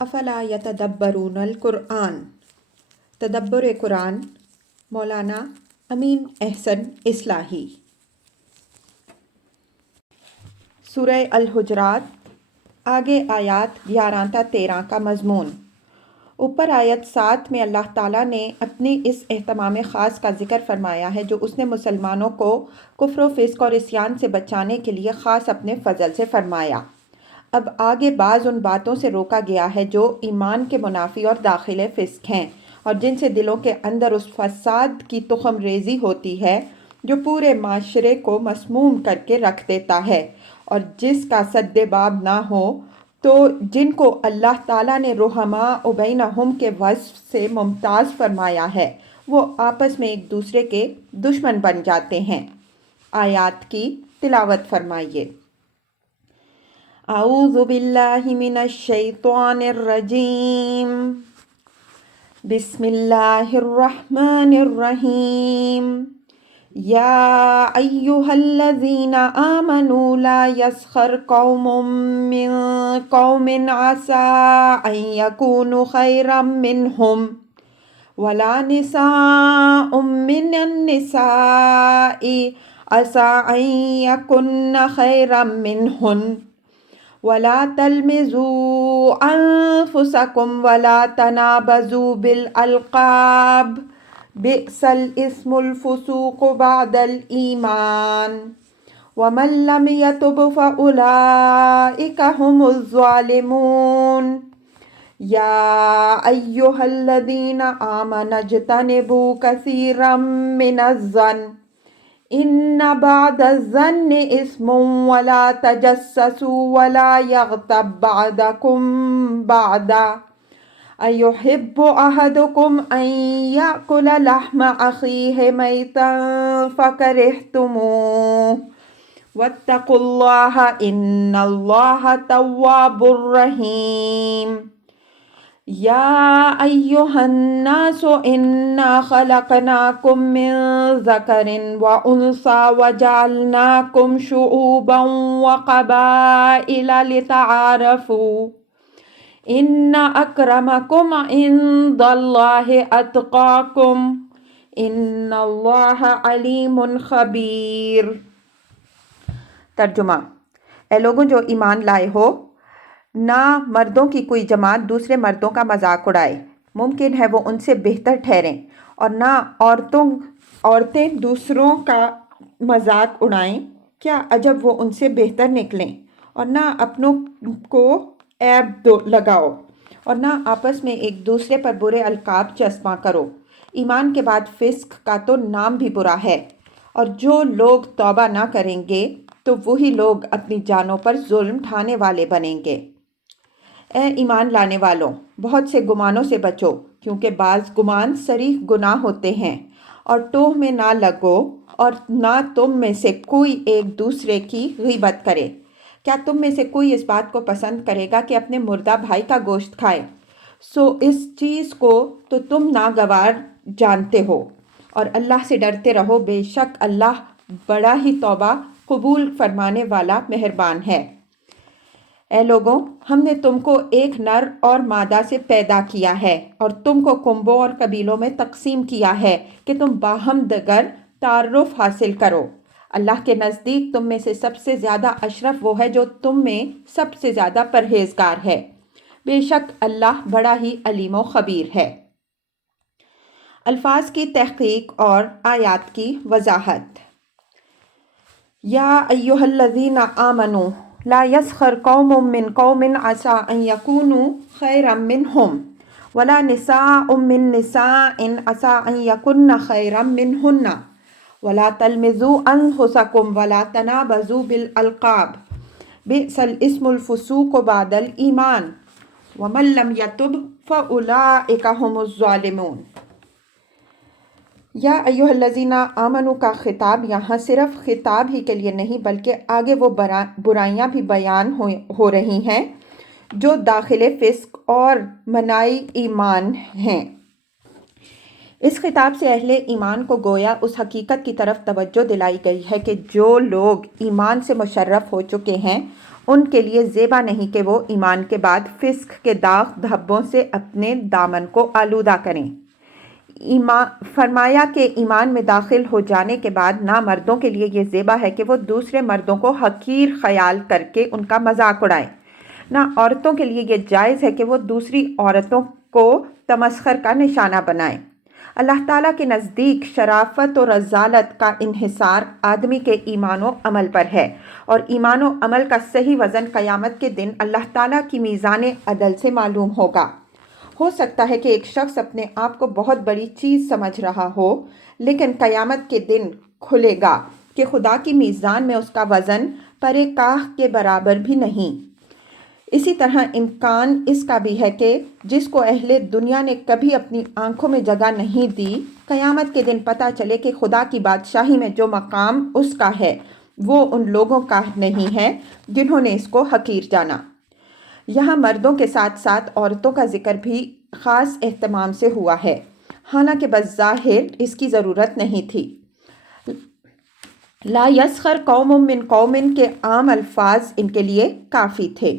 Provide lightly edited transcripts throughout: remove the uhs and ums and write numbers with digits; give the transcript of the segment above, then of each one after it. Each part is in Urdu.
افلا یتدبرون القرآن، تدبر قرآن، مولانا امین احسن اصلاحی۔ سورہ الحجرات، آگے آیات 11 تا 13 کا مضمون۔ اوپر آیت 7 میں اللہ تعالیٰ نے اپنی اس اہتمام خاص کا ذکر فرمایا ہے جو اس نے مسلمانوں کو کفر و فسق اور عصیان سے بچانے کے لیے خاص اپنے فضل سے فرمایا۔ اب آگے بعض ان باتوں سے روکا گیا ہے جو ایمان کے منافی اور داخل فسق ہیں، اور جن سے دلوں کے اندر اس فساد کی تخم ریزی ہوتی ہے جو پورے معاشرے کو مسموم کر کے رکھ دیتا ہے، اور جس کا سد باب نہ ہو تو جن کو اللہ تعالیٰ نے رحماء بینہم کے وصف سے ممتاز فرمایا ہے وہ آپس میں ایک دوسرے کے دشمن بن جاتے ہیں۔ آیات کی تلاوت فرمائیے۔ اعوذ باللہ من الشیطان الرجیم، بسم اللہ الرحمن الرحیم۔ یا ایہا الذین آمنوا لا یسخر قوم من قوم عسى ان یکونوا خیرا منہم ولا نساء من النساء عسى ان یکن خیرا منہن ولا تلمزوا انفسکم ولا تنابزوا بالالقاب بئس الاسم الفسوق بعد الایمان ومن لم یتب فاولئک هم الظالمون۔ یا ایہا الذین آمنوا اجتنبوا کثیرا من الظن ان بعد الظن اثم ولا تجسسوا ولا یغتب بعضکم بعضا ایحب احدکم ان یأکل لحم اخیہ میتا فکرہتموہ واتقوا اللہ ان اللہ تواب رحیم۔ یا ایہا الناس انا خلقناکم من ذکر وانثی وجعلناکم شعوبا وقبائل لتعارفوا ان اکرمکم عند اللہ اتقاکم ان اللہ علیم خبیر۔ ترجمہ۔ اے لوگوں جو ایمان لائے ہو، نہ مردوں کی کوئی جماعت دوسرے مردوں کا مذاق اڑائے، ممکن ہے وہ ان سے بہتر ٹھہریں، اور نہ عورتیں دوسروں کا مذاق اڑائیں، کیا عجب وہ ان سے بہتر نکلیں، اور نہ اپنوں کو عیب لگاؤ، اور نہ آپس میں ایک دوسرے پر برے القاب چسپاں کرو۔ ایمان کے بعد فسق کا تو نام بھی برا ہے، اور جو لوگ توبہ نہ کریں گے تو وہی لوگ اپنی جانوں پر ظلم ڈھانے والے بنیں گے۔ اے ایمان لانے والوں، بہت سے گمانوں سے بچو، کیونکہ بعض گمان صریح گناہ ہوتے ہیں، اور ٹوہ میں نہ لگو، اور نہ تم میں سے کوئی ایک دوسرے کی غیبت کرے۔ کیا تم میں سے کوئی اس بات کو پسند کرے گا کہ اپنے مردہ بھائی کا گوشت کھائے؟ سو اس چیز کو تو تم ناگوار جانتے ہو، اور اللہ سے ڈرتے رہو، بے شک اللہ بڑا ہی توبہ قبول فرمانے والا مہربان ہے۔ اے لوگوں، ہم نے تم کو ایک نر اور مادہ سے پیدا کیا ہے، اور تم کو کنبوں اور قبیلوں میں تقسیم کیا ہے کہ تم باہم دیگر تعارف حاصل کرو۔ اللہ کے نزدیک تم میں سے سب سے زیادہ اشرف وہ ہے جو تم میں سب سے زیادہ پرہیزگار ہے، بے شک اللہ بڑا ہی علیم و خبیر ہے۔ الفاظ کی تحقیق اور آیات کی وضاحت۔ یا ایہا الذین آمنوا لا یسخر قوم من قوم عسى ان یکونوا خیرا منہم ولا نساء من نساء عسى ان یکن خیرا منہن ولا تلمزوا انفسکم ولا تنابزوا بالالقاب بئس الاسم الفسوق بعد الایمان ومن لم یتب فاولئک هم الظالمون۔ یا ایہا الذین آمنوا کا خطاب یہاں صرف خطاب ہی کے لیے نہیں بلکہ آگے وہ برائیاں بھی بیان ہو رہی ہیں جو داخل فسق اور منائی ایمان ہیں۔ اس خطاب سے اہل ایمان کو گویا اس حقیقت کی طرف توجہ دلائی گئی ہے کہ جو لوگ ایمان سے مشرف ہو چکے ہیں ان کے لیے زیبا نہیں کہ وہ ایمان کے بعد فسق کے داغ دھبوں سے اپنے دامن کو آلودہ کریں۔ فرمایا کہ ایمان میں داخل ہو جانے کے بعد نہ مردوں کے لیے یہ زیبا ہے کہ وہ دوسرے مردوں کو حقیر خیال کر کے ان کا مذاق اڑائیں، نہ عورتوں کے لیے یہ جائز ہے کہ وہ دوسری عورتوں کو تمسخر کا نشانہ بنائیں۔ اللہ تعالیٰ کے نزدیک شرافت و رذالت کا انحصار آدمی کے ایمان و عمل پر ہے، اور ایمان و عمل کا صحیح وزن قیامت کے دن اللہ تعالیٰ کی میزان عدل سے معلوم ہوگا۔ ہو سکتا ہے کہ ایک شخص اپنے آپ کو بہت بڑی چیز سمجھ رہا ہو، لیکن قیامت کے دن کھلے گا کہ خدا کی میزان میں اس کا وزن پرے کاہ کے برابر بھی نہیں۔ اسی طرح امکان اس کا بھی ہے کہ جس کو اہل دنیا نے کبھی اپنی آنکھوں میں جگہ نہیں دی، قیامت کے دن پتہ چلے کہ خدا کی بادشاہی میں جو مقام اس کا ہے وہ ان لوگوں کا نہیں ہے جنہوں نے اس کو حقیر جانا۔ یہاں مردوں کے ساتھ ساتھ عورتوں کا ذکر بھی خاص اہتمام سے ہوا ہے، حالانکہ بظاہر اس کی ضرورت نہیں تھی۔ لا یسخر قوم من قوم کے عام الفاظ ان کے لیے کافی تھے،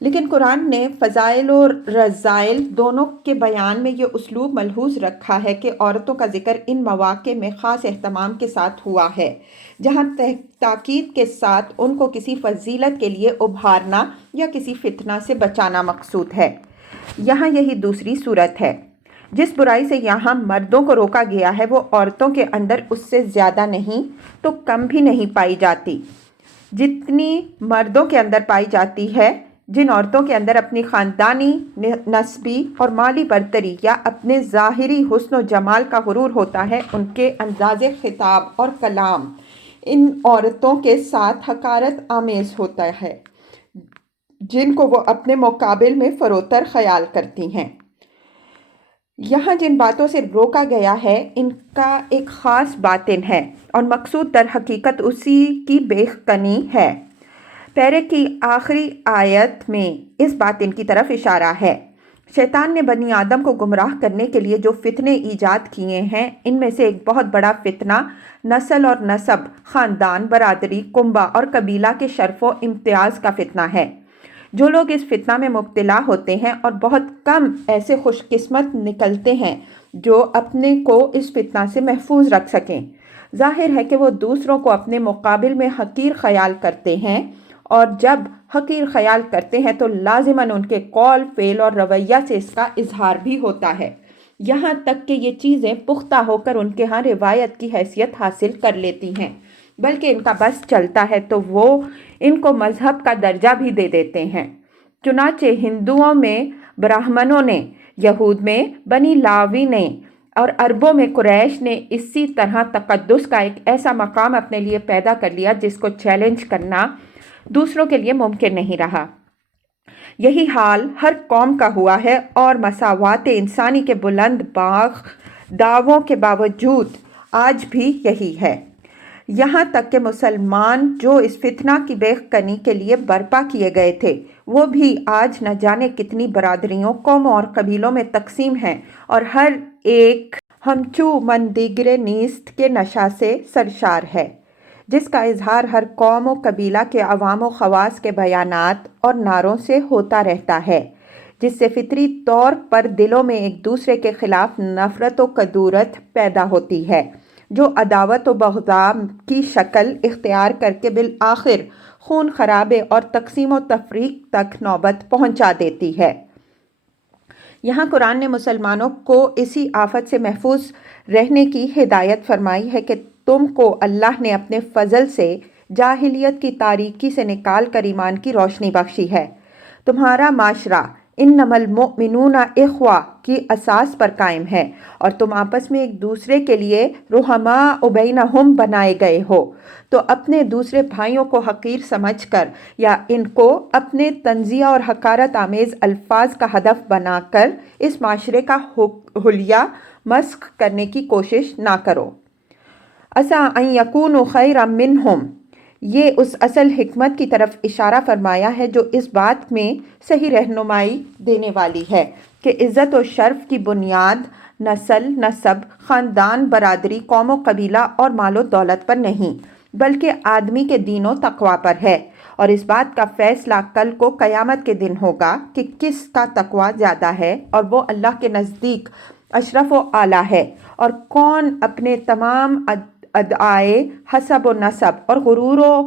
لیکن قرآن نے فضائل و رذائل دونوں کے بیان میں یہ اسلوب ملحوظ رکھا ہے کہ عورتوں کا ذکر ان مواقع میں خاص اہتمام کے ساتھ ہوا ہے جہاں تاکید کے ساتھ ان کو کسی فضیلت کے لیے ابھارنا یا کسی فتنہ سے بچانا مقصود ہے۔ یہاں یہی دوسری صورت ہے۔ جس برائی سے یہاں مردوں کو روکا گیا ہے وہ عورتوں کے اندر اس سے زیادہ نہیں تو کم بھی نہیں پائی جاتی جتنی مردوں کے اندر پائی جاتی ہے۔ جن عورتوں کے اندر اپنی خاندانی، نسبی اور مالی برتری یا اپنے ظاہری حسن و جمال کا غرور ہوتا ہے، ان کے انداز خطاب اور کلام ان عورتوں کے ساتھ حقارت آمیز ہوتا ہے جن کو وہ اپنے مقابل میں فروتر خیال کرتی ہیں۔ یہاں جن باتوں سے روکا گیا ہے ان کا ایک خاص باطن ہے اور مقصود در حقیقت اسی کی بیخکنی ہے۔ پیرے کی آخری آیت میں اس باطن کی طرف اشارہ ہے۔ شیطان نے بنی آدم کو گمراہ کرنے کے لیے جو فتنے ایجاد کیے ہیں ان میں سے ایک بہت بڑا فتنہ نسل اور نسب، خاندان، برادری، کنبہ اور قبیلہ کے شرف و امتیاز کا فتنہ ہے۔ جو لوگ اس فتنہ میں مبتلا ہوتے ہیں اور بہت کم ایسے خوش قسمت نکلتے ہیں جو اپنے کو اس فتنہ سے محفوظ رکھ سکیں۔ ظاہر ہے کہ وہ دوسروں کو اپنے مقابل میں حقیر خیال کرتے ہیں، اور جب حقیر خیال کرتے ہیں تو لازماً ان کے قول، فعل اور رویہ سے اس کا اظہار بھی ہوتا ہے، یہاں تک کہ یہ چیزیں پختہ ہو کر ان کے ہاں روایت کی حیثیت حاصل کر لیتی ہیں، بلکہ ان کا بس چلتا ہے تو وہ ان کو مذہب کا درجہ بھی دے دیتے ہیں۔ چنانچہ ہندوؤں میں براہمنوں نے، یہود میں بنی لاوی نے اور عربوں میں قریش نے اسی طرح تقدس کا ایک ایسا مقام اپنے لیے پیدا کر لیا جس کو چیلنج کرنا دوسروں کے لیے ممکن نہیں رہا۔ یہی حال ہر قوم کا ہوا ہے اور مساوات انسانی کے بلند باغ دعووں کے باوجود آج بھی یہی ہے۔ یہاں تک کہ مسلمان جو اس فتنہ کی بیخکنی کے لیے برپا کیے گئے تھے وہ بھی آج نہ جانے کتنی برادریوں، قوموں اور قبیلوں میں تقسیم ہیں، اور ہر ایک ہمچو من دیگر نیست کے نشہ سے سرشار ہے، جس کا اظہار ہر قوم و قبیلہ کے عوام و خواص کے بیانات اور نعروں سے ہوتا رہتا ہے، جس سے فطری طور پر دلوں میں ایک دوسرے کے خلاف نفرت و کدورت پیدا ہوتی ہے، جو عداوت و بغضاء کی شکل اختیار کر کے بالآخر خون خرابے اور تقسیم و تفریق تک نوبت پہنچا دیتی ہے۔ یہاں قرآن نے مسلمانوں کو اسی آفت سے محفوظ رہنے کی ہدایت فرمائی ہے کہ تم کو اللہ نے اپنے فضل سے جاہلیت کی تاریکی سے نکال کر ایمان کی روشنی بخشی ہے۔ تمہارا معاشرہ انما المؤمنون اخوہ کی اساس پر قائم ہے، اور تم آپس میں ایک دوسرے کے لیے رحماء بینہم بنائے گئے ہو، تو اپنے دوسرے بھائیوں کو حقیر سمجھ کر یا ان کو اپنے تنزیہ اور حقارت آمیز الفاظ کا ہدف بنا کر اس معاشرے کا حلیہ مسخ کرنے کی کوشش نہ کرو۔ عسیٰ ان یکونوا خیرا منہم، یہ اس اصل حکمت کی طرف اشارہ فرمایا ہے جو اس بات میں صحیح رہنمائی دینے والی ہے کہ عزت و شرف کی بنیاد نسل، نسب، خاندان، برادری، قوم و قبیلہ اور مال و دولت پر نہیں، بلکہ آدمی کے دین و تقوی پر ہے، اور اس بات کا فیصلہ کل کو قیامت کے دن ہوگا کہ کس کا تقوی زیادہ ہے اور وہ اللہ کے نزدیک اشرف و اعلیٰ ہے، اور کون اپنے تمام ادعائے حسب و نسب اور غرور و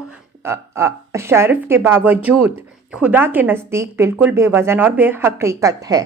شرف کے باوجود خدا کے نزدیک بالکل بے وزن اور بے حقیقت ہے۔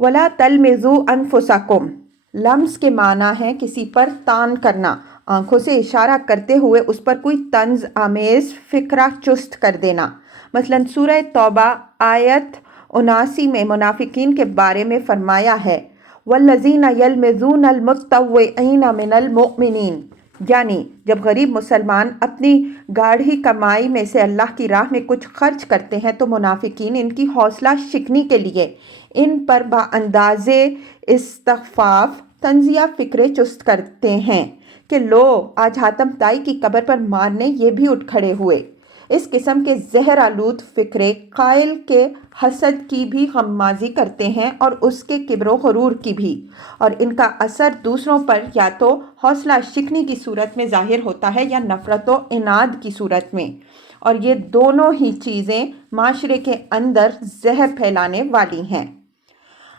وَلَا تَلْمِزُوا أَنفُسَكُمْ، لمز کے معنی ہے کسی پر تان کرنا، آنکھوں سے اشارہ کرتے ہوئے اس پر کوئی طنز آمیز فکرہ چست کر دینا۔ مثلاً سورہ توبہ آیت 79 میں منافقین کے بارے میں فرمایا ہے وَالَّذِينَ يَلْمِزُونَ الْمُتَطَوِّعِينَ مِنَ الْمُؤْمِنِينَ، یعنی جب غریب مسلمان اپنی گاڑھی کمائی میں سے اللہ کی راہ میں کچھ خرچ کرتے ہیں تو منافقین ان کی حوصلہ شکنی کے لیے ان پر با اندازے استخفاف طنزیہ فکرے چست کرتے ہیں کہ لو آج حاتم طائی کی قبر پر مارنے یہ بھی اٹھ کھڑے ہوئے۔ اس قسم کے زہر آلود فکرے قائل کے حسد کی بھی غمازی کرتے ہیں اور اس کے کبر و غرور کی بھی، اور ان کا اثر دوسروں پر یا تو حوصلہ شکنی کی صورت میں ظاہر ہوتا ہے یا نفرت و عناد کی صورت میں، اور یہ دونوں ہی چیزیں معاشرے کے اندر زہر پھیلانے والی ہیں۔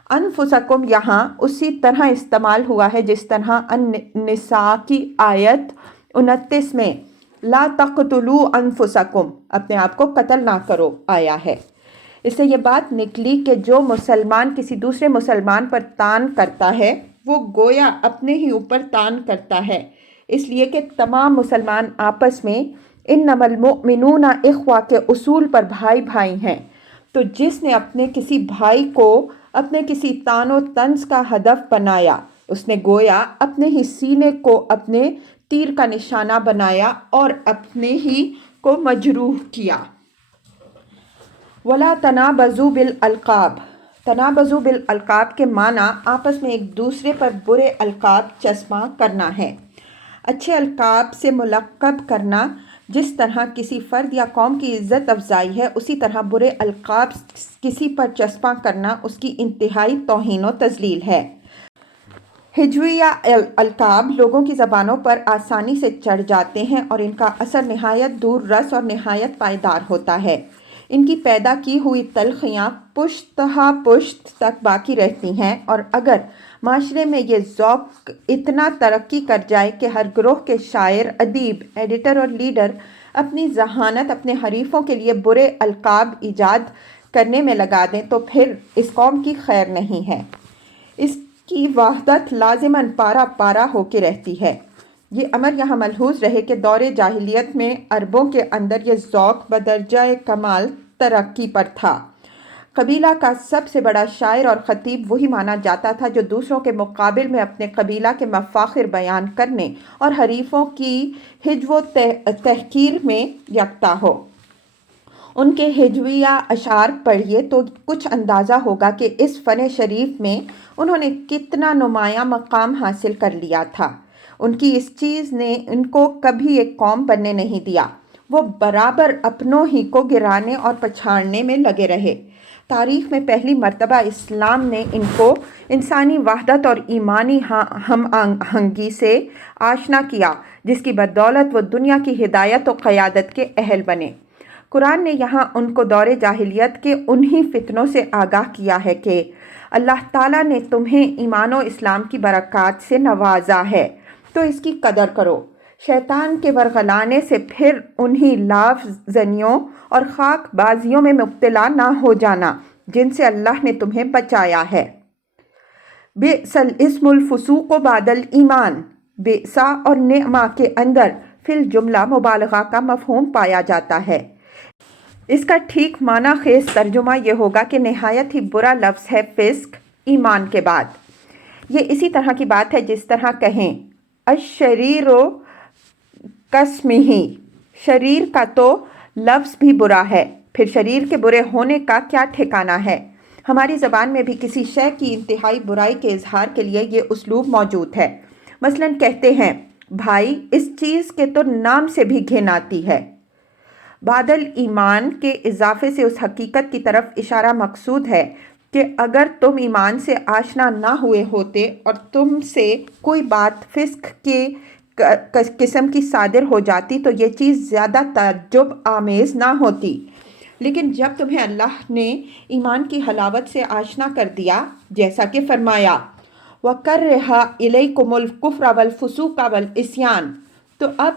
انفسکم یہاں اسی طرح استعمال ہوا ہے جس طرح النساء کی آیت 29 میں لا تقتلوا انفسکم، اپنے آپ کو قتل نہ کرو آیا ہے۔ اس سے یہ بات نکلی کہ جو مسلمان کسی دوسرے مسلمان پر تان کرتا ہے وہ گویا اپنے ہی اوپر تان کرتا ہے، اس لیے کہ تمام مسلمان آپس میں انما المؤمنون اخوہ کے اصول پر بھائی بھائی ہیں، تو جس نے اپنے کسی بھائی کو اپنے کسی تان و طنز کا ہدف بنایا اس نے گویا اپنے ہی سینے کو اپنے تیر کا نشانہ بنایا اور اپنے ہی کو مجروح کیا۔ وَلَا تَنَابَزُوا بِالْأَلْقَابِ، تنابزوا بالالقاب کے معنی آپس میں ایک دوسرے پر برے القاب چسپاں کرنا ہے۔ اچھے القاب سے ملقب کرنا جس طرح کسی فرد یا قوم کی عزت افزائی ہے، اسی طرح برے القاب کسی پر چسپاں کرنا اس کی انتہائی توہین و تذلیل ہے۔ ہجویہ القاب لوگوں کی زبانوں پر آسانی سے چڑھ جاتے ہیں اور ان کا اثر نہایت دور رس اور نہایت پائیدار ہوتا ہے۔ ان کی پیدا کی ہوئی تلخیاں پشت ہا پشت تک باقی رہتی ہیں، اور اگر معاشرے میں یہ ذوق اتنا ترقی کر جائے کہ ہر گروہ کے شاعر، ادیب، ایڈیٹر اور لیڈر اپنی ذہانت اپنے حریفوں کے لیے برے القاب ایجاد کرنے میں لگا دیں تو پھر اس قوم کی خیر نہیں ہے۔ اس کی وحدت لازماً پارا پارا ہو کے رہتی ہے۔ یہ امر یہاں ملحوظ رہے کہ دور جاہلیت میں عربوں کے اندر یہ ذوق بدرجہ کمال ترقی پر تھا۔ قبیلہ کا سب سے بڑا شاعر اور خطیب وہی مانا جاتا تھا جو دوسروں کے مقابل میں اپنے قبیلہ کے مفاخر بیان کرنے اور حریفوں کی ہجو و تحقیر میں یکتا ہو۔ ان کے ہجویہ اشعار پڑھیے تو کچھ اندازہ ہوگا کہ اس فن شریف میں انہوں نے کتنا نمایاں مقام حاصل کر لیا تھا۔ ان کی اس چیز نے ان کو کبھی ایک قوم بننے نہیں دیا، وہ برابر اپنوں ہی کو گرانے اور پچھاڑنے میں لگے رہے۔ تاریخ میں پہلی مرتبہ اسلام نے ان کو انسانی وحدت اور ایمانی ہم آہنگی سے آشنا کیا، جس کی بدولت وہ دنیا کی ہدایت و قیادت کے اہل بنے۔ قرآن نے یہاں ان کو دور جاہلیت کے انہی فتنوں سے آگاہ کیا ہے کہ اللہ تعالیٰ نے تمہیں ایمان و اسلام کی برکات سے نوازا ہے تو اس کی قدر کرو، شیطان کے ورغلانے سے پھر انہی لاف زنیوں اور خاک بازیوں میں مبتلا نہ ہو جانا جن سے اللہ نے تمہیں بچایا ہے۔ بئس الاسم الفسوق بعد الایمان، بئسا اور نعمہ کے اندر فی الجملہ مبالغہ کا مفہوم پایا جاتا ہے۔ اس کا ٹھیک معنی خیز ترجمہ یہ ہوگا کہ نہایت ہی برا لفظ ہے فسق ایمان کے بعد۔ یہ اسی طرح کی بات ہے جس طرح کہیں الشریر کاسمہ، شریر کا تو لفظ بھی برا ہے، پھر شریر کے برے ہونے کا کیا ٹھکانہ ہے۔ ہماری زبان میں بھی کسی شے کی انتہائی برائی کے اظہار کے لیے یہ اسلوب موجود ہے۔ مثلاً کہتے ہیں بھائی اس چیز کے تو نام سے بھی گھن آتی ہے۔ بعد الایمان کے اضافے سے اس حقیقت کی طرف اشارہ مقصود ہے کہ اگر تم ایمان سے آشنا نہ ہوئے ہوتے اور تم سے کوئی بات فسق کے قسم کی صادر ہو جاتی تو یہ چیز زیادہ تعجب آمیز نہ ہوتی، لیکن جب تمہیں اللہ نے ایمان کی حلاوت سے آشنا کر دیا، جیسا کہ فرمایا وَكَرَّهَ إِلَيْكُمُ الْكُفْرَ وَالْفُسُوقَ وَالْعِصْيَانَ، تو اب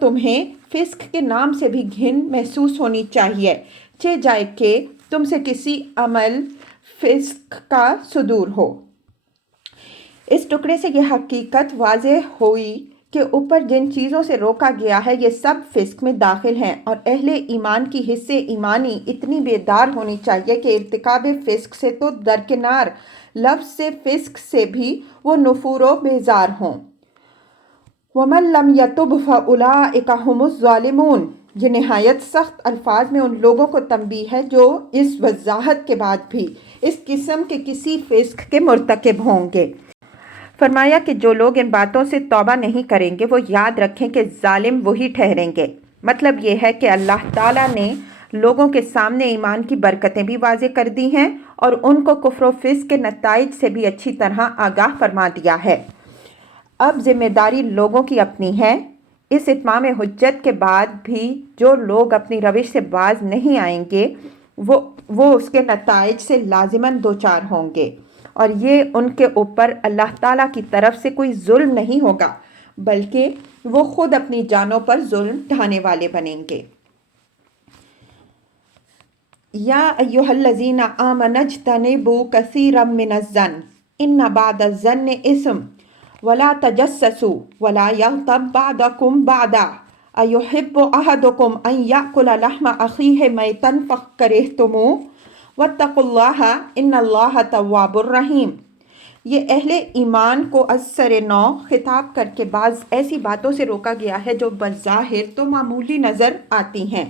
تمہیں فسق کے نام سے بھی گھن محسوس ہونی چاہیے، چہ جائے کہ تم سے کسی عمل فسق کا صدور ہو۔ اس ٹکڑے سے یہ حقیقت واضح ہوئی کہ اوپر جن چیزوں سے روکا گیا ہے یہ سب فسق میں داخل ہیں، اور اہل ایمان کی حص ایمانی اتنی بیدار ہونی چاہیے کہ ارتکاب فسق سے تو درکنار، لفظ سے فسق سے بھی وہ نفور و بیزار ہوں۔ وَمَن لَّمْ يَتُبْ فَأُولَٰئِكَ هُمُ الظَّالِمُونَ، یہ نہایت سخت الفاظ میں ان لوگوں کو تنبیہ ہے جو اس وضاحت کے بعد بھی اس قسم کے کسی فسق کے مرتکب ہوں گے۔ فرمایا کہ جو لوگ ان باتوں سے توبہ نہیں کریں گے وہ یاد رکھیں کہ ظالم وہی ٹھہریں گے۔ مطلب یہ ہے کہ اللہ تعالیٰ نے لوگوں کے سامنے ایمان کی برکتیں بھی واضح کر دی ہیں اور ان کو کفر و فسق کے نتائج سے بھی اچھی طرح آگاہ فرما دیا ہے۔ اب ذمہ داری لوگوں کی اپنی ہے۔ اس اتمام حجت کے بعد بھی جو لوگ اپنی روش سے باز نہیں آئیں گے وہ اس کے نتائج سے لازماً دوچار ہوں گے، اور یہ ان کے اوپر اللہ تعالیٰ کی طرف سے کوئی ظلم نہیں ہوگا بلکہ وہ خود اپنی جانوں پر ظلم ڈھانے والے بنیں گے۔ یا ایھا الذین آمنوا اجتنبوا کثیرا من الظن ان بعض الظن اثم ولا تجسسوا ولا یغتب بعضکم بعضا ایحب احدکم ان یأکل لحم اخیہ میتا فکرہتموہ واتقوا اللہ ان اللہ تواب الرحیم۔ یہ اہل ایمان کو ازسر نو خطاب کر کے بعض ایسی باتوں سے روکا گیا ہے جو بظاہر تو معمولی نظر آتی ہیں،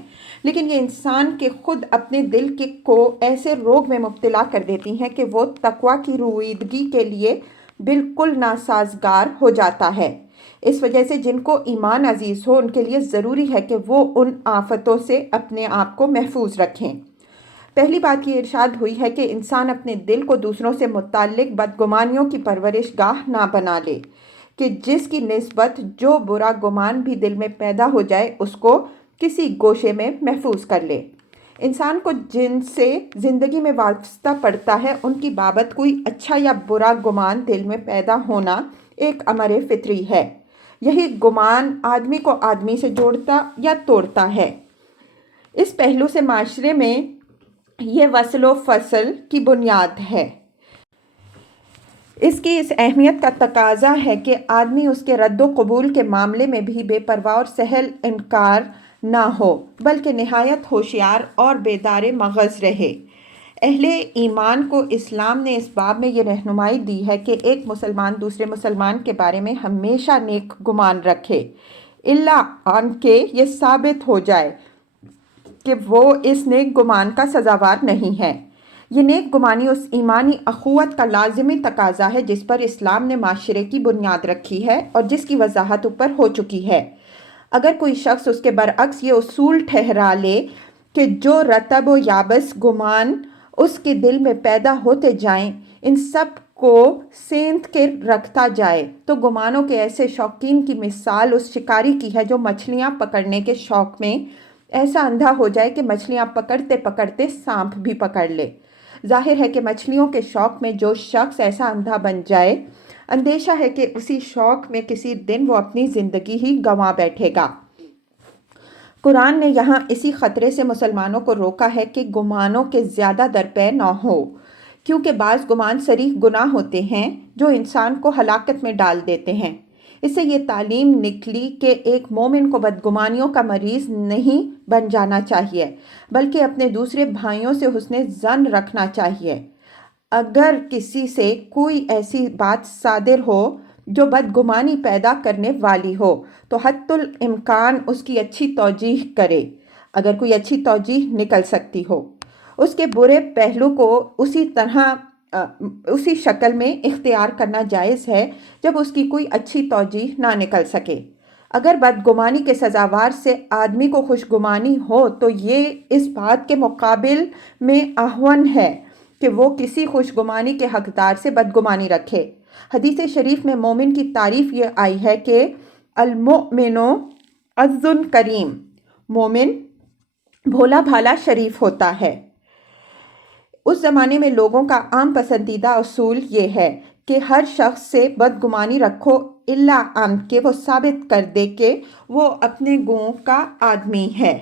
لیکن یہ انسان کے خود اپنے دل کو ایسے روگ میں مبتلا کر دیتی ہیں کہ وہ تقویٰ کی رویدگی کے لیے بالکل ناسازگار ہو جاتا ہے۔ اس وجہ سے جن کو ایمان عزیز ہو ان کے لیے ضروری ہے کہ وہ ان آفتوں سے اپنے آپ کو محفوظ رکھیں۔ پہلی بات یہ ارشاد ہوئی ہے کہ انسان اپنے دل کو دوسروں سے متعلق بدگمانیوں کی پرورش گاہ نہ بنا لے، کہ جس کی نسبت جو برا گمان بھی دل میں پیدا ہو جائے اس کو کسی گوشے میں محفوظ کر لے۔ انسان کو جن سے زندگی میں وابستہ پڑتا ہے ان کی بابت کوئی اچھا یا برا گمان دل میں پیدا ہونا ایک امر فطری ہے۔ یہی گمان آدمی کو آدمی سے جوڑتا یا توڑتا ہے۔ اس پہلو سے معاشرے میں یہ وصل و فصل کی بنیاد ہے۔ اس کی اس اہمیت کا تقاضا ہے کہ آدمی اس کے رد و قبول کے معاملے میں بھی بے پرواہ اور سہل انکار نہ ہو بلکہ نہایت ہوشیار اور بیدار مغز رہے۔ اہل ایمان کو اسلام نے اس باب میں یہ رہنمائی دی ہے کہ ایک مسلمان دوسرے مسلمان کے بارے میں ہمیشہ نیک گمان رکھے، الا ان کہ یہ ثابت ہو جائے کہ وہ اس نیک گمان کا سزاوار نہیں ہے۔ یہ نیک گمانی اس ایمانی اخوت کا لازمی تقاضا ہے جس پر اسلام نے معاشرے کی بنیاد رکھی ہے اور جس کی وضاحت اوپر ہو چکی ہے۔ اگر کوئی شخص اس کے برعکس یہ اصول ٹھہرا لے کہ جو رطب و یابس گمان اس کے دل میں پیدا ہوتے جائیں ان سب کو سینت کے رکھتا جائے تو گمانوں کے ایسے شوقین کی مثال اس شکاری کی ہے جو مچھلیاں پکڑنے کے شوق میں ایسا اندھا ہو جائے کہ مچھلیاں پکڑتے پکڑتے سانپ بھی پکڑ لے۔ ظاہر ہے کہ مچھلیوں کے شوق میں جو شخص ایسا اندھا بن جائے اندیشہ ہے کہ اسی شوق میں کسی دن وہ اپنی زندگی ہی گنوا بیٹھے گا۔ قرآن نے یہاں اسی خطرے سے مسلمانوں کو روکا ہے کہ گمانوں کے زیادہ درپے نہ ہو، کیونکہ بعض گمان صریح گناہ ہوتے ہیں جو انسان کو ہلاکت میں ڈال دیتے ہیں۔ اس سے یہ تعلیم نکلی کہ ایک مومن کو بدگمانیوں کا مریض نہیں بن جانا چاہیے بلکہ اپنے دوسرے بھائیوں سے حسن ظن رکھنا چاہیے۔ اگر کسی سے کوئی ایسی بات صادر ہو جو بدگمانی پیدا کرنے والی ہو تو حتی الامکان اس کی اچھی توجیح کرے، اگر کوئی اچھی توجیح نکل سکتی ہو۔ اس کے برے پہلو کو اسی شکل میں اختیار کرنا جائز ہے جب اس کی کوئی اچھی توجیح نہ نکل سکے۔ اگر بدگمانی کے سزاوار سے آدمی کو خوشگمانی ہو تو یہ اس بات کے مقابل میں اہون ہے کہ وہ کسی خوشگمانی کے حقدار سے بدگمانی رکھے۔ حدیث شریف میں مومن کی تعریف یہ آئی ہے کہ المؤمن عز کریم، مومن بھولا بھالا شریف ہوتا ہے۔ اس زمانے میں لوگوں کا عام پسندیدہ اصول یہ ہے کہ ہر شخص سے بدگمانی رکھو الا ان کہ وہ ثابت کر دے کہ وہ اپنے گناہوں کا آدمی ہے۔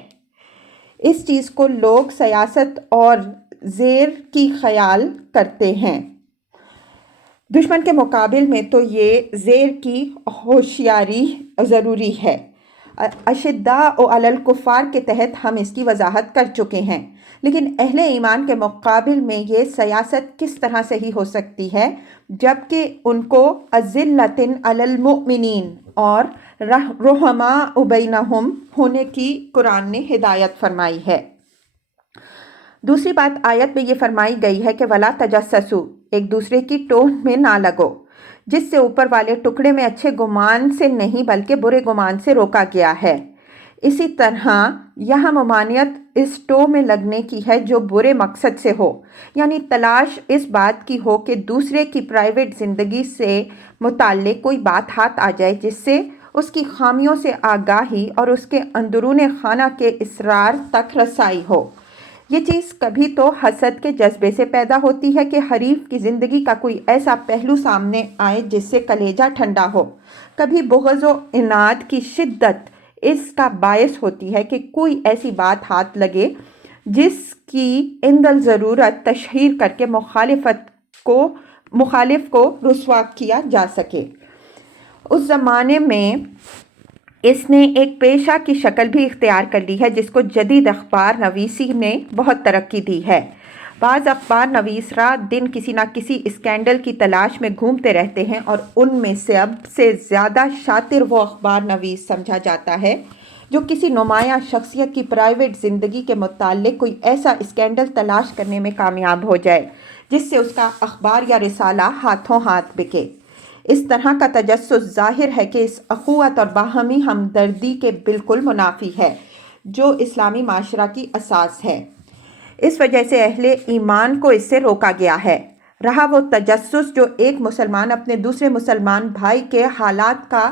اس چیز کو لوگ سیاست اور زیر کی خیال کرتے ہیں۔ دشمن کے مقابل میں تو یہ زیر کی ہوشیاری ضروری ہے۔ اشداء علی الکفار کے تحت ہم اس کی وضاحت کر چکے ہیں، لیکن اہل ایمان کے مقابل میں یہ سیاست کس طرح صحیح ہو سکتی ہے جبکہ ان کو اذلۃ علی المؤمنین اور رحماء بینہم ہونے کی قرآن نے ہدایت فرمائی ہے۔ دوسری بات آیت میں یہ فرمائی گئی ہے کہ ولا تجسسوا، ایک دوسرے کی ٹون میں نہ لگو، جس سے اوپر والے ٹکڑے میں اچھے گمان سے نہیں بلکہ برے گمان سے روکا گیا ہے۔ اسی طرح یہاں ممانعت اس ٹو میں لگنے کی ہے جو برے مقصد سے ہو، یعنی تلاش اس بات کی ہو کہ دوسرے کی پرائیویٹ زندگی سے متعلق کوئی بات ہاتھ آ جائے جس سے اس کی خامیوں سے آگاہی اور اس کے اندرون خانہ کے اسرار تک رسائی ہو۔ یہ چیز کبھی تو حسد کے جذبے سے پیدا ہوتی ہے کہ حریف کی زندگی کا کوئی ایسا پہلو سامنے آئے جس سے کلیجہ ٹھنڈا ہو، کبھی بغض و عناد کی شدت اس کا باعث ہوتی ہے کہ کوئی ایسی بات ہاتھ لگے جس کی عند الضرورت تشہیر کر کے مخالف کو رسوا کیا جا سکے۔ اس زمانے میں اس نے ایک پیشہ کی شکل بھی اختیار کر لی ہے جس کو جدید اخبار نویسی نے بہت ترقی دی ہے۔ بعض اخبار نویس رات دن کسی نہ کسی اسکینڈل کی تلاش میں گھومتے رہتے ہیں، اور ان میں سب سے زیادہ شاطر وہ اخبار نویس سمجھا جاتا ہے جو کسی نمایاں شخصیت کی پرائیویٹ زندگی کے متعلق کوئی ایسا اسکینڈل تلاش کرنے میں کامیاب ہو جائے جس سے اس کا اخبار یا رسالہ ہاتھوں ہاتھ بکے۔ اس طرح کا تجسس ظاہر ہے کہ اس اخوت اور باہمی ہمدردی کے بالکل منافی ہے جو اسلامی معاشرہ کی اساس ہے۔ اس وجہ سے اہل ایمان کو اس سے روکا گیا ہے۔ رہا وہ تجسس جو ایک مسلمان اپنے دوسرے مسلمان بھائی کے حالات کا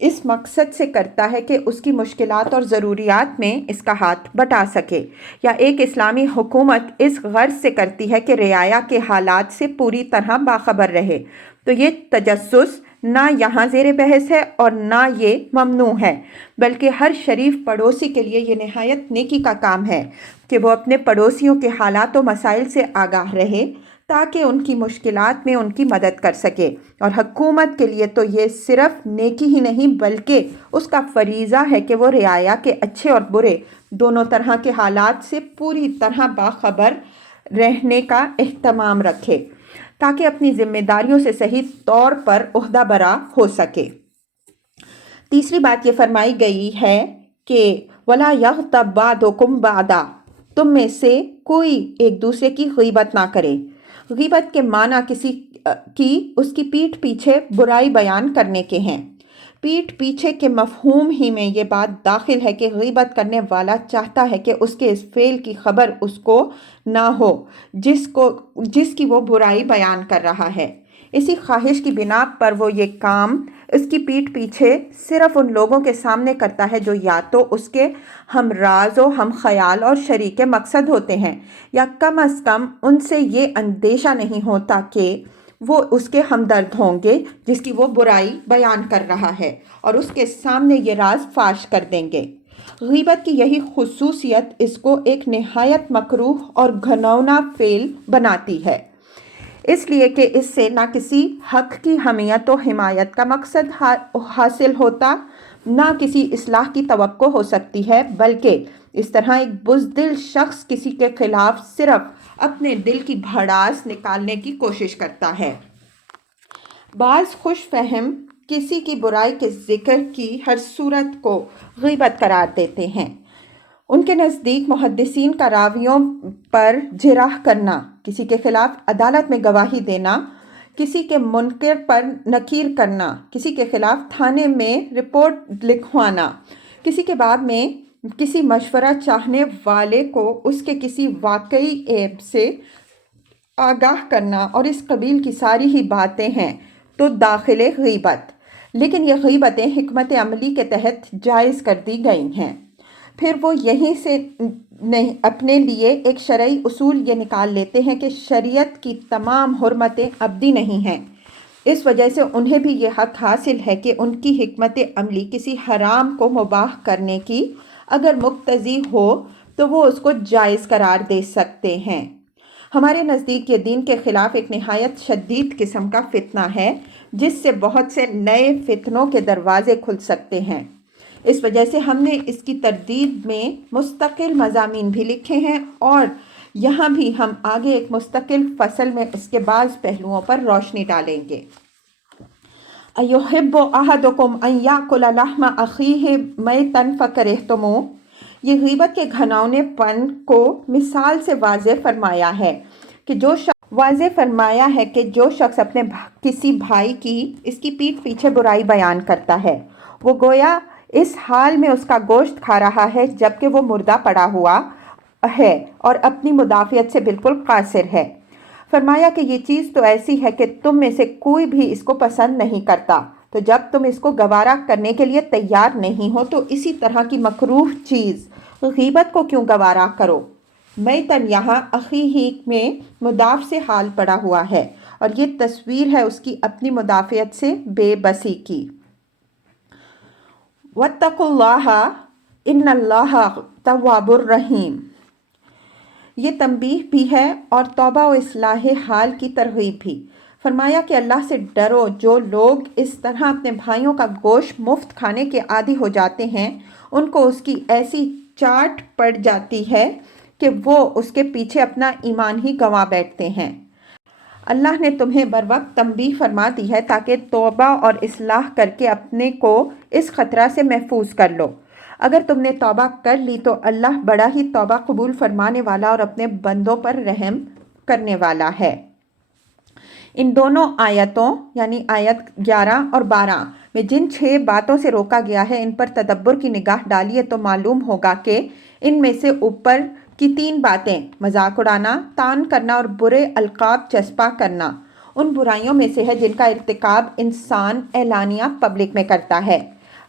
اس مقصد سے کرتا ہے کہ اس کی مشکلات اور ضروریات میں اس کا ہاتھ بٹا سکے، یا ایک اسلامی حکومت اس غرض سے کرتی ہے کہ رعایا کے حالات سے پوری طرح باخبر رہے، تو یہ تجسس نہ یہاں زیر بحث ہے اور نہ یہ ممنوع ہے، بلکہ ہر شریف پڑوسی کے لیے یہ نہایت نیکی کا کام ہے کہ وہ اپنے پڑوسیوں کے حالات و مسائل سے آگاہ رہے تاکہ ان کی مشکلات میں ان کی مدد کر سکے۔ اور حکومت کے لیے تو یہ صرف نیکی ہی نہیں بلکہ اس کا فریضہ ہے کہ وہ رعایا کے اچھے اور برے دونوں طرح کے حالات سے پوری طرح باخبر رہنے کا اہتمام رکھے تاکہ اپنی ذمہ داریوں سے صحیح طور پر عہدہ برا ہو سکے۔ تیسری بات یہ فرمائی گئی ہے کہ وَلَا يَغْتَبْ بَعْضُكُمْ بَعْضًا، تم میں سے کوئی ایک دوسرے کی غیبت نہ کرے۔ غیبت کے معنی کسی کی اس کی پیٹھ پیچھے برائی بیان کرنے کے ہیں۔ پیٹھ پیچھے کے مفہوم ہی میں یہ بات داخل ہے کہ غیبت کرنے والا چاہتا ہے کہ اس کے اس فعل کی خبر اس کو نہ ہو جس کی وہ برائی بیان کر رہا ہے۔ اسی خواہش کی بنا پر وہ یہ کام اس کی پیٹھ پیچھے صرف ان لوگوں کے سامنے کرتا ہے جو یا تو اس کے ہم راز و ہم خیال اور شریک مقصد ہوتے ہیں، یا کم از کم ان سے یہ اندیشہ نہیں ہوتا کہ وہ اس کے ہمدرد ہوں گے جس کی وہ برائی بیان کر رہا ہے، اور اس کے سامنے یہ راز فاش کر دیں گے۔ غیبت کی یہی خصوصیت اس کو ایک نہایت مکروہ اور گھناؤنا فعل بناتی ہے، اس لیے کہ اس سے نہ کسی حق کی حمیت و حمایت کا مقصد حاصل ہوتا، نہ کسی اصلاح کی توقع ہو سکتی ہے، بلکہ اس طرح ایک بزدل شخص کسی کے خلاف صرف اپنے دل کی بھڑاس نکالنے کی کوشش کرتا ہے۔ بعض خوش فہم کسی کی برائی کے ذکر کی ہر صورت کو غیبت قرار دیتے ہیں۔ ان کے نزدیک محدثین کا راویوں پر جرح کرنا، کسی کے خلاف عدالت میں گواہی دینا، کسی کے منکر پر نکیر کرنا، کسی کے خلاف تھانے میں رپورٹ لکھوانا، کسی کے باب میں کسی مشورہ چاہنے والے کو اس کے کسی واقعی عیب سے آگاہ کرنا اور اس قبیل کی ساری ہی باتیں ہیں تو داخل غیبت، لیکن یہ غیبتیں حکمت عملی کے تحت جائز کر دی گئی ہیں۔ پھر وہ یہیں سے اپنے لیے ایک شرعی اصول یہ نکال لیتے ہیں کہ شریعت کی تمام حرمتیں ابدی نہیں ہیں، اس وجہ سے انہیں بھی یہ حق حاصل ہے کہ ان کی حکمت عملی کسی حرام کو مباح کرنے کی اگر مقتضی ہو تو وہ اس کو جائز قرار دے سکتے ہیں۔ ہمارے نزدیک یہ دین کے خلاف ایک نہایت شدید قسم کا فتنہ ہے، جس سے بہت سے نئے فتنوں کے دروازے کھل سکتے ہیں۔ اس وجہ سے ہم نے اس کی تردید میں مستقل مضامین بھی لکھے ہیں، اور یہاں بھی ہم آگے ایک مستقل فصل میں اس کے بعض پہلوؤں پر روشنی ڈالیں گے۔ أَيُحِبُّ أَحَدُكُمْ أَن يَأْكُلَ لَحْمَ أَخِيهِ مَيْتًا فَكَرِهْتُمُوهُ، یہ غیبت کے گھناؤنے پن کو مثال سے واضح فرمایا ہے کہ جو شخص اپنے کسی بھائی کی اس کی پیٹھ پیچھے برائی بیان کرتا ہے، وہ گویا اس حال میں اس کا گوشت کھا رہا ہے جبکہ وہ مردہ پڑا ہوا ہے اور اپنی مدافعت سے بالکل قاصر ہے۔ فرمایا کہ یہ چیز تو ایسی ہے کہ تم میں سے کوئی بھی اس کو پسند نہیں کرتا، تو جب تم اس کو گوارا کرنے کے لیے تیار نہیں ہو تو اسی طرح کی مکروہ چیز غیبت کو کیوں گوارا کرو۔ میتن یہاں اخیہ میں مضاف سے حال پڑا ہوا ہے، اور یہ تصویر ہے اس کی اپنی مدافعت سے بے بسی کی۔ وَاتَّقُوا اللَّهَ إِنَّ اللَّهَ تَوَّابٌ رَحِيمٌ، یہ تنبیہ بھی ہے اور توبہ و اصلاح حال کی ترغیب بھی۔ فرمایا کہ اللہ سے ڈرو، جو لوگ اس طرح اپنے بھائیوں کا گوشت مفت کھانے کے عادی ہو جاتے ہیں ان کو اس کی ایسی چاٹ پڑ جاتی ہے کہ وہ اس کے پیچھے اپنا ایمان ہی گنوا بیٹھتے ہیں۔ اللہ نے تمہیں بروقت تنبیہ فرما دی ہے تاکہ توبہ اور اصلاح کر کے اپنے کو اس خطرہ سے محفوظ کر لو۔ اگر تم نے توبہ کر لی تو اللہ بڑا ہی توبہ قبول فرمانے والا اور اپنے بندوں پر رحم کرنے والا ہے۔ ان دونوں آیتوں یعنی آیت 11 اور 12 میں جن 6 باتوں سے روکا گیا ہے ان پر تدبر کی نگاہ ڈالیے تو معلوم ہوگا کہ ان میں سے اوپر کی 3 باتیں مذاق اڑانا، طعن کرنا اور برے القاب چسپاں کرنا ان برائیوں میں سے ہے جن کا ارتکاب انسان اعلانیہ پبلک میں کرتا ہے۔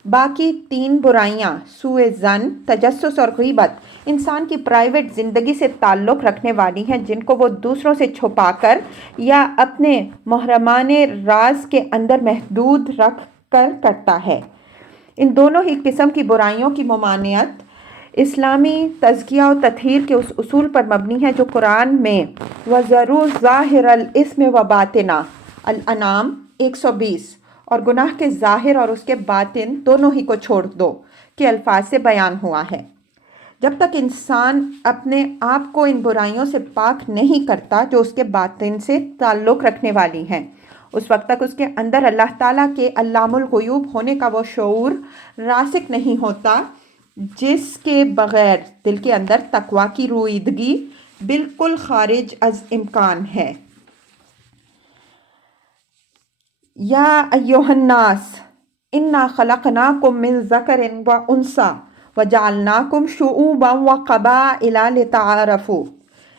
باقی 3 برائیاں سوء ظن، تجسس اور غیبت انسان کی پرائیویٹ زندگی سے تعلق رکھنے والی ہیں جن کو وہ دوسروں سے چھپا کر یا اپنے محرمانہ راز کے اندر محدود رکھ کر کرتا ہے۔ ان دونوں ہی قسم کی برائیوں کی ممانعت اسلامی تزکیہ و تطہیر کے اس اصول پر مبنی ہے جو قرآن میں وَذَرُوا ظَاهِرَ الْإِثْمِ وَبَاطِنَهُ الانعام 120 اور گناہ کے ظاہر اور اس کے باطن دونوں ہی کو چھوڑ دو کے الفاظ سے بیان ہوا ہے۔ جب تک انسان اپنے آپ کو ان برائیوں سے پاک نہیں کرتا جو اس کے باطن سے تعلق رکھنے والی ہیں، اس وقت تک اس کے اندر اللہ تعالیٰ کے علام الغیوب ہونے کا وہ شعور راسخ نہیں ہوتا جس کے بغیر دل کے اندر تقویٰ کی رویدگی بالکل خارج از امکان ہے۔ یا ایھا الناس انا خلقناکم من ذکر و انثی وجعلناکم شعوبا وقبائل لتعارفوا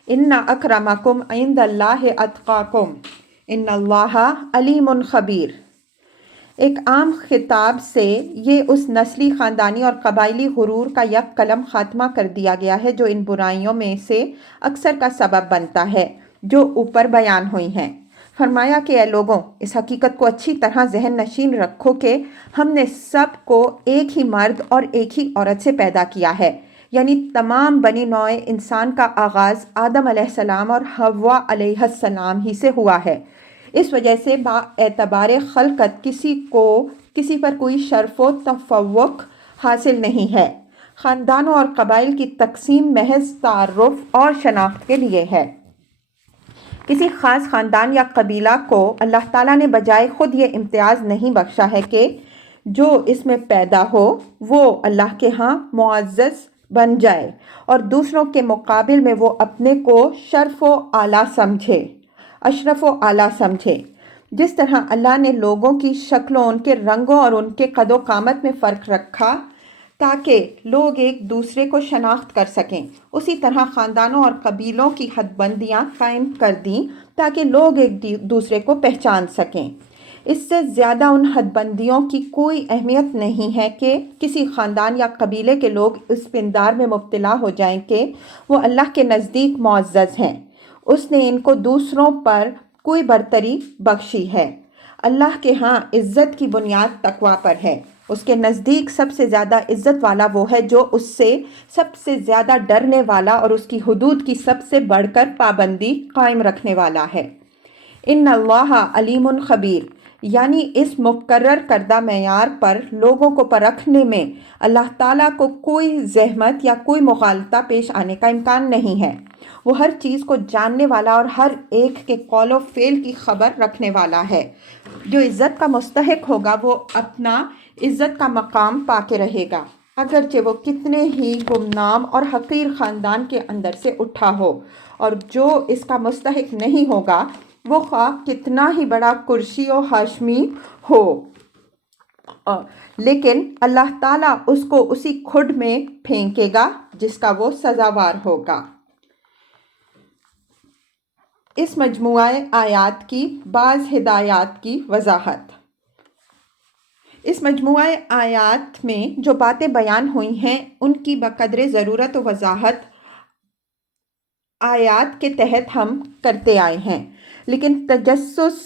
ان اکرمکم عند اللہ اتقاکم ان اللہ علیم خبیر۔ ایک عام خطاب سے یہ اس نسلی، خاندانی اور قبائلی غرور کا یک قلم خاتمہ کر دیا گیا ہے جو ان برائیوں میں سے اکثر کا سبب بنتا ہے جو اوپر بیان ہوئی ہیں۔ فرمایا کہ اے لوگوں، اس حقیقت کو اچھی طرح ذہن نشین رکھو کہ ہم نے سب کو ایک ہی مرد اور ایک ہی عورت سے پیدا کیا ہے، یعنی تمام بنی نوع انسان کا آغاز آدم علیہ السلام اور حوا علیہ السلام ہی سے ہوا ہے۔ اس وجہ سے با اعتبار خلقت کسی پر کوئی شرف و تفوق حاصل نہیں ہے۔ خاندانوں اور قبائل کی تقسیم محض تعارف اور شناخت کے لیے ہے۔ کسی خاص خاندان یا قبیلہ کو اللہ تعالیٰ نے بجائے خود یہ امتیاز نہیں بخشا ہے کہ جو اس میں پیدا ہو وہ اللہ کے ہاں معزز بن جائے اور دوسروں کے مقابل میں وہ اپنے کو اشرف و اعلیٰ سمجھے۔ جس طرح اللہ نے لوگوں کی شکلوں، ان کے رنگوں اور ان کے قد و قامت میں فرق رکھا تاکہ لوگ ایک دوسرے کو شناخت کر سکیں، اسی طرح خاندانوں اور قبیلوں کی حد بندیاں قائم کر دیں تاکہ لوگ ایک دوسرے کو پہچان سکیں۔ اس سے زیادہ ان حد بندیوں کی کوئی اہمیت نہیں ہے کہ کسی خاندان یا قبیلے کے لوگ اس پندار میں مبتلا ہو جائیں کہ وہ اللہ کے نزدیک معزز ہیں۔ اس نے ان کو دوسروں پر کوئی برتری بخشی ہے۔ اللہ کے ہاں عزت کی بنیاد تقوی پر ہے۔ اس کے نزدیک سب سے زیادہ عزت والا وہ ہے جو اس سے سب سے زیادہ ڈرنے والا اور اس کی حدود کی سب سے بڑھ کر پابندی قائم رکھنے والا ہے۔ ان اللہ علیم خبیر، یعنی اس مقرر کردہ معیار پر لوگوں کو پرکھنے میں اللہ تعالیٰ کو کوئی زحمت یا کوئی مغالطہ پیش آنے کا امکان نہیں ہے۔ وہ ہر چیز کو جاننے والا اور ہر ایک کے قول و فعل کی خبر رکھنے والا ہے۔ جو عزت کا مستحق ہوگا وہ اپنا عزت کا مقام پا کے رہے گا، اگرچہ وہ کتنے ہی گمنام اور حقیر خاندان کے اندر سے اٹھا ہو، اور جو اس کا مستحق نہیں ہوگا وہ خواہ کتنا ہی بڑا قریشی و ہاشمی ہو، لیکن اللہ تعالیٰ اس کو اسی کھڈ میں پھینکے گا جس کا وہ سزاوار ہوگا۔ اس مجموعہ آیات کی بعض ہدایات کی وضاحت۔ اس مجموعہ آیات میں جو باتیں بیان ہوئی ہیں ان کی بقدر ضرورت و وضاحت آیات کے تحت ہم کرتے آئے ہیں، لیکن تجسس